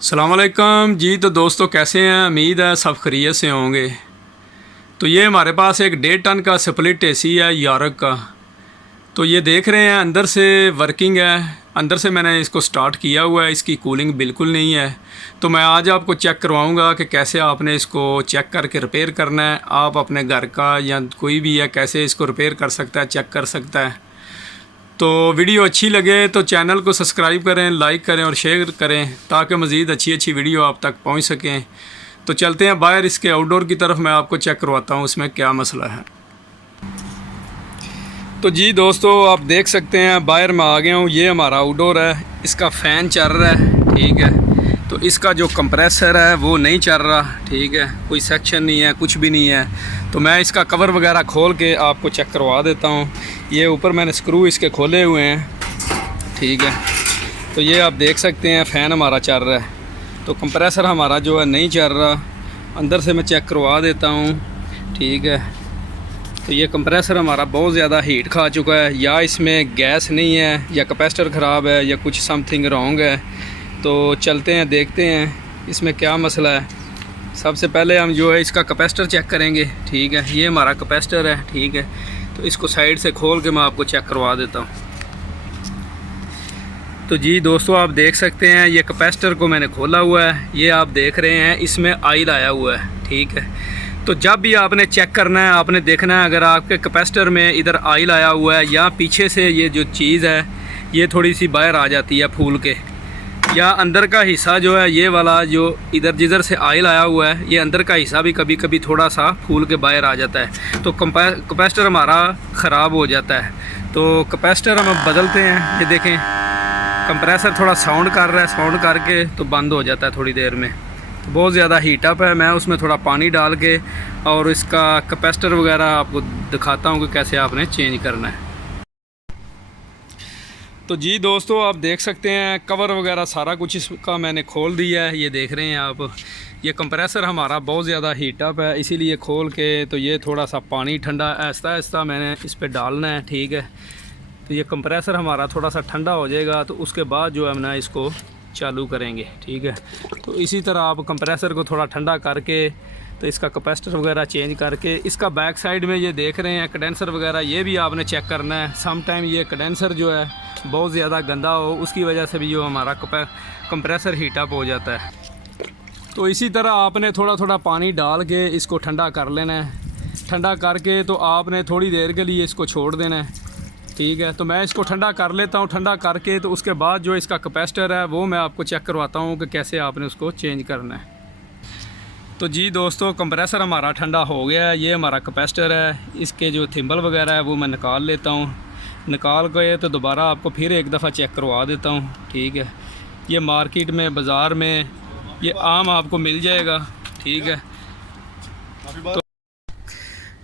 अस्सलाम वालेकुम जी। तो दोस्तों कैसे हैं? उम्मीद है सब खैरियत से होंगे। तो ये हमारे पास एक 1.5 टन का स्प्लिट एसी है यारक का। तो ये देख रहे हैं अंदर से वर्किंग है। अंदर से मैंने इसको स्टार्ट किया हुआ है, इसकी कूलिंग बिल्कुल नहीं है। तो मैं आज आपको चेक करवाऊंगा कि कैसे आपने इसको चेक करके रिपेयर करना है। आप अपने घर का या कोई भी है कैसे इसको रिपेयर कर सकता है, चेक कर सकता है। तो वीडियो अच्छी लगे तो चैनल को सब्सक्राइब करें, लाइक करें और शेयर करें ताकि मज़ीद अच्छी वीडियो आप तक पहुंच सकें। तो चलते हैं बाहर इसके आउटडोर की तरफ, मैं आपको चेक करवाता हूं उसमें क्या मसला है। तो जी दोस्तों आप देख सकते हैं बाहर मैं आ गया हूँ। ये हमारा आउटडोर है, इसका फ़ैन चल रहा है, ठीक है। तो इसका जो कंप्रेसर है वो नहीं चल रहा, ठीक है। कोई सेक्शन नहीं है, कुछ भी नहीं है। तो मैं इसका कवर वगैरह खोल के आपको चेक करवा देता हूँ। ये ऊपर मैंने स्क्रू इसके खोले हुए हैं, ठीक है। तो ये आप देख सकते हैं फ़ैन हमारा चल रहा है। तो कंप्रेसर हमारा जो है नहीं चल रहा। अंदर से मैं चेक करवा देता हूँ, ठीक है। तो ये कंप्रेसर हमारा बहुत ज़्यादा हीट खा चुका है, या इसमें गैस नहीं है या कैपेसिटर ख़राब है या कुछ समथिंग रॉन्ग है। तो चलते हैं देखते हैं इसमें क्या मसला है। सबसे पहले हम जो है इसका कैपेसिटर चेक करेंगे, ठीक है। ये हमारा कैपेसिटर है, ठीक है। तो इसको साइड से खोल के मैं आपको चेक करवा देता हूँ। तो जी दोस्तों आप देख सकते हैं ये कैपेसिटर को मैंने खोला हुआ है। ये आप देख रहे हैं इसमें ऑयल आया हुआ है, ठीक है। तो जब भी आपने चेक करना है आपने देखना है अगर आपके कैपेसिटर में इधर ऑयल आया हुआ है या पीछे से ये जो चीज़ है ये थोड़ी सी बाहर आ जाती है फूल के, या अंदर का हिस्सा जो है ये वाला जो इधर जिधर से ऑयल आया हुआ है ये अंदर का हिस्सा भी कभी कभी थोड़ा सा फूल के बाहर आ जाता है। तो कैपेसिटर हमारा ख़राब हो जाता है। तो कैपेसिटर हम अब बदलते हैं। ये देखें कंप्रेसर थोड़ा साउंड कर रहा है, साउंड करके तो बंद हो जाता है थोड़ी देर में। तो बहुत ज़्यादा हीट अप है। मैं उसमें थोड़ा पानी डाल के और इसका कैपेसिटर वगैरह आपको दिखाता हूँ कि कैसे आपने चेंज करना है। तो जी दोस्तों आप देख सकते हैं कवर वगैरह सारा कुछ इसका मैंने खोल दिया है। ये देख रहे हैं आप, ये कंप्रेसर हमारा बहुत ज़्यादा हीट अप है, इसीलिए खोल के तो ये थोड़ा सा पानी ठंडा आहिस्ता आहिस्ता मैंने इस पर डालना है, ठीक है। तो ये कंप्रेसर हमारा थोड़ा सा ठंडा हो जाएगा तो उसके बाद जो है ना इसको चालू करेंगे, ठीक है। तो इसी तरह आप कंप्रेसर को थोड़ा ठंडा करके तो इसका कैपेसिटर वगैरह चेंज करके इसका बैक साइड में ये देख रहे हैं कंडेंसर वगैरह ये भी आपने चेक करना है। सम टाइम ये कंडेंसर जो है बहुत ज़्यादा गंदा हो, उसकी वजह से भी जो हमारा कंप्रेसर हीट अप हो जाता है। तो इसी तरह आपने थोड़ा थोड़ा पानी डाल के इसको ठंडा कर लेना है। ठंडा करके तो आपने थोड़ी देर के लिए इसको छोड़ देना है, ठीक है। तो मैं इसको ठंडा कर लेता हूँ। ठंडा करके तो उसके बाद जो इसका कैपेसिटर है वो मैं आपको चेक करवाता हूँ कि कैसे आपने उसको चेंज करना है। तो जी दोस्तों कंप्रेसर हमारा ठंडा हो गया है। ये हमारा कैपेसिटर है, इसके जो थिम्बल वगैरह है वो मैं निकाल लेता हूँ। निकाल के तो दोबारा आपको फिर एक दफ़ा चेक करवा देता हूँ, ठीक है। ये मार्केट में बाज़ार में ये आम आपको मिल जाएगा, ठीक है।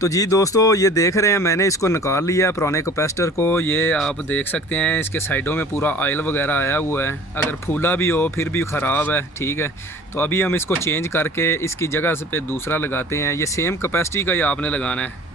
तो जी दोस्तों ये देख रहे हैं मैंने इसको निकाल लिया है पुराने कैपेसिटर को। ये आप देख सकते हैं इसके साइडों में पूरा ऑयल वगैरह आया हुआ है, अगर फूला भी हो फिर भी ख़राब है, ठीक है। तो अभी हम इसको चेंज करके इसकी जगह पे दूसरा लगाते हैं। ये सेम कैपेसिटी का ही आपने लगाना है।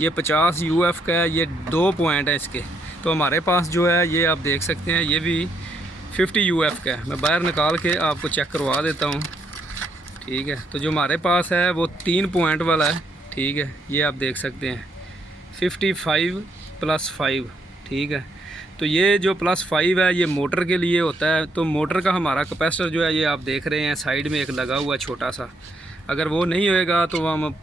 ये 50 UF का है, ये 2 पॉइंट है इसके। तो हमारे पास जो है ये आप देख सकते हैं ये भी 50 UF का है। मैं बाहर निकाल के आपको चेक करवा देता हूँ, ठीक है। तो जो हमारे पास है वो 3 पॉइंट वाला है, ठीक है। ये आप देख सकते हैं 55 + 5, ठीक है। तो ये जो +5 है ये मोटर के लिए होता है। तो मोटर का हमारा कैपेसिटर जो है ये आप देख रहे हैं साइड में एक लगा हुआ छोटा सा, अगर वो नहीं होएगा तो हम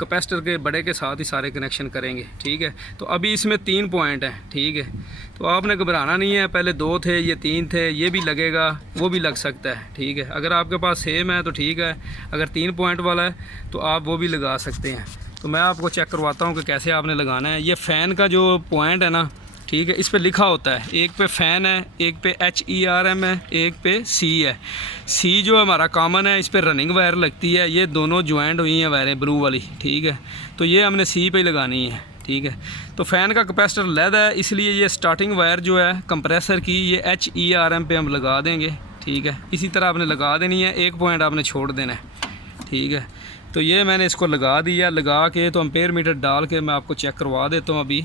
कैपेसिटर के बड़े के साथ ही सारे कनेक्शन करेंगे, ठीक है। तो अभी इसमें 3 पॉइंट हैं, ठीक है। तो आपने घबराना नहीं है, पहले 2 थे ये 3 थे, ये भी लगेगा वो भी लग सकता है, ठीक है। अगर आपके पास सेम है तो ठीक है, अगर 3 पॉइंट वाला है तो आप वो भी लगा सकते हैं। तो मैं आपको चेक करवाता हूँ कि कैसे आपने लगाना है। ये फ़ैन का जो पॉइंट है ना, ठीक है, इस पे लिखा होता है, एक पे फ़ैन है, एक पे HERM है, एक पे C है। C जो हमारा कॉमन है इस पे रनिंग वायर लगती है, ये दोनों ज्वाइंट हुई हैं वायरें ब्लू वाली, ठीक है। तो ये हमने C पे लगानी है, ठीक है। तो फ़ैन का कैपेसिटर लैद है इसलिए ये स्टार्टिंग वायर जो है कंप्रेसर की ये HERM पे हम लगा देंगे, ठीक है। इसी तरह आपने लगा देनी है, एक पॉइंट आपने छोड़ देना है, ठीक है। तो ये मैंने इसको लगा दिया। लगा के तो एम्पेयर मीटर डाल के मैं आपको चेक करवा देता हूँ अभी।